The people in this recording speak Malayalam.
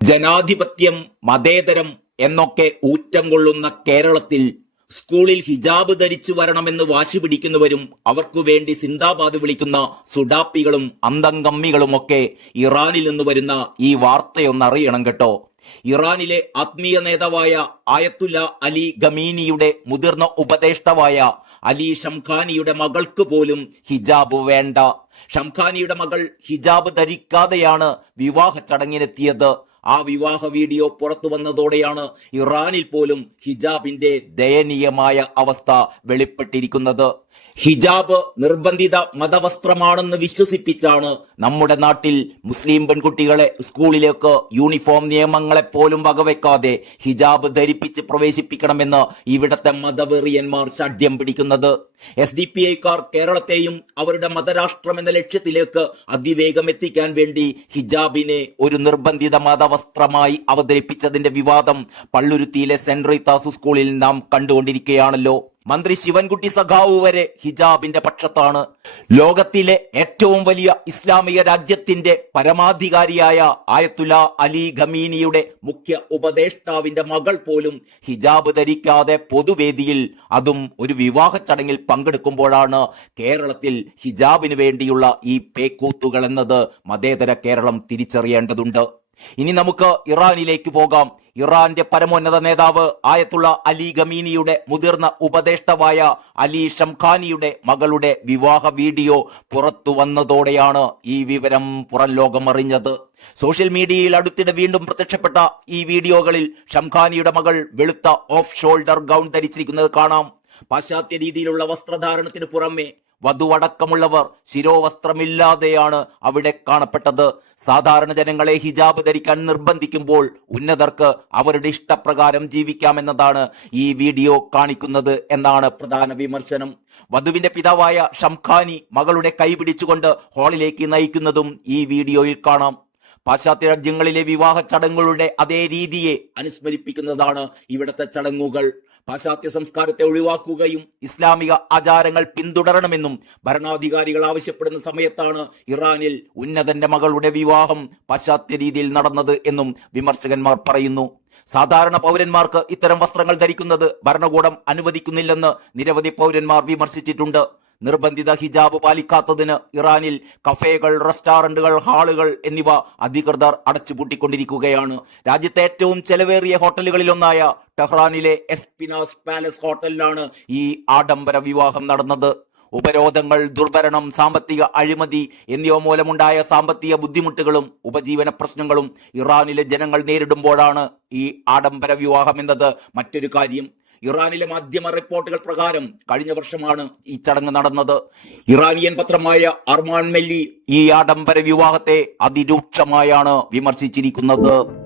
ജനാധിപത്യം, മതേതരം എന്നൊക്കെ ഊറ്റം കൊള്ളുന്ന കേരളത്തിൽ സ്കൂളിൽ ഹിജാബ് ധരിച്ചു വരണമെന്ന് വാശി പിടിക്കുന്നവരും അവർക്കു വേണ്ടി സിന്ദാബാദ് വിളിക്കുന്ന സുഡാപ്പികളും അന്തംഗമ്മികളുമൊക്കെ ഇറാനിൽ നിന്ന് വരുന്ന ഈ വാർത്തയൊന്നറിയണം കേട്ടോ. ഇറാനിലെ ആത്മീയ നേതാവായ ആയത്തുല്ല അലി ഖമീനിയുടെ മുതിർന്ന ഉപദേഷ്ടാവായ അലി ഷംഖാനിയുടെ മകൾക്ക് പോലും ഹിജാബ് വേണ്ട. ഷംഖാനിയുടെ മകൾ ഹിജാബ് ധരിക്കാതെയാണ് വിവാഹ ചടങ്ങിനെത്തിയത്. ആ വിവാഹ വീഡിയോ പുറത്തു വന്നതോടെയാണ് ഇറാനിൽ പോലും ഹിജാബിന്റെ ദയനീയമായ അവസ്ഥ വെളിപ്പെട്ടിരിക്കുന്നത്. ഹിജാബ് നിർബന്ധിത മതവസ്ത്രമാണെന്ന് വിശ്വസിപ്പിച്ചാണ് നമ്മുടെ നാട്ടിൽ മുസ്ലിം പെൺകുട്ടികളെ സ്കൂളിലേക്ക് യൂണിഫോം നിയമങ്ങളെ പോലും വകവെക്കാതെ ഹിജാബ് ധരിപ്പിച്ച് പ്രവേശിപ്പിക്കണമെന്ന് ഇവിടത്തെ മതവെറിയന്മാർ ഷഡ്യം പിടിക്കുന്നത്. SDPIക്കാർ കേരളത്തെയും അവരുടെ മതരാഷ്ട്രം എന്ന ലക്ഷ്യത്തിലേക്ക് അതിവേഗം എത്തിക്കാൻ വേണ്ടി ഹിജാബിനെ ഒരു നിർബന്ധിത മതവസ്ത്രമായി അവതരിപ്പിച്ചതിന്റെ വിവാദം പള്ളുരുത്തിയിലെ സെന്റ് റീത്താസ് സ്കൂളിൽ നാം കണ്ടുകൊണ്ടിരിക്കുകയാണല്ലോ. മന്ത്രി ശിവൻകുട്ടി സഖാവു വരെ ഹിജാബിന്റെ പക്ഷത്താണ്. ലോകത്തിലെ ഏറ്റവും വലിയ ഇസ്ലാമിക രാജ്യത്തിന്റെ പരമാധികാരിയായ ആയത്തുല്ല അലി ഖമീനിയുടെ മുഖ്യ ഉപദേഷ്ടാവിന്റെ മകൾ പോലും ഹിജാബ് ധരിക്കാതെ പൊതുവേദിയിൽ, അതും ഒരു വിവാഹ ചടങ്ങിൽ പങ്കെടുക്കുമ്പോഴാണ് കേരളത്തിൽ ഹിജാബിന് വേണ്ടിയുള്ള ഈ പേക്കൂത്തുകൾ എന്നത് മതേതര കേരളം തിരിച്ചറിയേണ്ടതുണ്ട്. ഇനി നമുക്ക് ഇറാനിലേക്ക് പോകാം. ഇറാന്റെ പരമോന്നത നേതാവ് ആയത്തുള്ള അലി ഖമീനിയുടെ മുതിർന്ന ഉപദേഷ്ടാവായ അലി ഷംഖാനിയുടെ മകളുടെ വിവാഹ വീഡിയോ പുറത്തു വന്നതോടെയാണ് ഈ വിവരം പുറം ലോകം അറിഞ്ഞത്. സോഷ്യൽ മീഡിയയിൽ അടുത്തിടെ വീണ്ടും പ്രത്യക്ഷപ്പെട്ട ഈ വീഡിയോകളിൽ ഷംഖാനിയുടെ മകൾ വെളുത്ത ഓഫ് ഷോൾഡർ ഗൗൺ ധരിച്ചിരിക്കുന്നത് കാണാം. പാശ്ചാത്യ രീതിയിലുള്ള വസ്ത്രധാരണത്തിന് പുറമെ വധുവടക്കമുള്ളവർ ശിരോവസ്ത്രമില്ലാതെയാണ് അവിടെ കാണപ്പെട്ടത്. സാധാരണ ജനങ്ങളെ ഹിജാബ് ധരിക്കാൻ നിർബന്ധിക്കുമ്പോൾ ഉന്നതർക്ക് അവരുടെ ഇഷ്ടപ്രകാരം ജീവിക്കാമെന്നതാണ് ഈ വീഡിയോ കാണിക്കുന്നത് എന്നാണ് പ്രധാന വിമർശനം. വധുവിന്റെ പിതാവായ ഷംഖാനി മകളുടെ കൈ പിടിച്ചുകൊണ്ട് ഹാളിലേക്ക് നയിക്കുന്നതും ഈ വീഡിയോയിൽ കാണാം. പാശ്ചാത്യ രാജ്യങ്ങളിലെ വിവാഹ ചടങ്ങുകളുടെ അതേ രീതിയെ അനുസ്മരിപ്പിക്കുന്നതാണ് ഇവിടത്തെ ചടങ്ങുകൾ. പാശ്ചാത്യ സംസ്കാരത്തെ ഒഴിവാക്കുകയും ഇസ്ലാമിക ആചാരങ്ങൾ പിന്തുടരണമെന്നും ഭരണാധികാരികൾ ആവശ്യപ്പെടുന്ന സമയത്താണ് ഇറാനിൽ ഉന്നതന്റെ മകളുടെ വിവാഹം പാശ്ചാത്യ രീതിയിൽ നടന്നത് എന്നും വിമർശകന്മാർ പറയുന്നു. സാധാരണ പൗരന്മാർക്ക് ഇത്തരം വസ്ത്രങ്ങൾ ധരിക്കുന്നത് ഭരണകൂടം അനുവദിക്കുന്നില്ലെന്ന് നിരവധി പൗരന്മാർ വിമർശിച്ചിട്ടുണ്ട്. നിർബന്ധിത ഹിജാബ് പാലിക്കാത്തതിന് ഇറാനിൽ കഫേകൾ, റെസ്റ്റോറന്റുകൾ, ഹാളുകൾ എന്നിവ അധികൃതർ അടച്ചുപൂട്ടിക്കൊണ്ടിരിക്കുകയാണ്. രാജ്യത്തെ ഏറ്റവും ചെലവേറിയ ഹോട്ടലുകളിലൊന്നായ ടെഹ്റാനിലെ എസ്പിനാസ് പാലസ് ഹോട്ടലിലാണ് ഈ ആഡംബര വിവാഹം നടന്നത്. ഉപരോധങ്ങൾ, ദുർഭരണം, സാമ്പത്തിക അഴിമതി എന്നിവ മൂലമുണ്ടായ സാമ്പത്തിക ബുദ്ധിമുട്ടുകളും ഉപജീവന പ്രശ്നങ്ങളും ഇറാനിലെ ജനങ്ങൾ നേരിടുമ്പോഴാണ് ഈ ആഡംബര വിവാഹം എന്നത് മറ്റൊരു കാര്യം. ഇറാനിലെ മാധ്യമ റിപ്പോർട്ടുകൾ പ്രകാരം കഴിഞ്ഞ വർഷമാണ് ഈ ചടങ്ങ് നടന്നത്. ഇറാനിയൻ പത്രമായ അർമാൻ മെല്ലി ഈ ആഡംബര വിവാഹത്തെ അതിരൂക്ഷമായാണ് വിമർശിച്ചിരിക്കുന്നത്.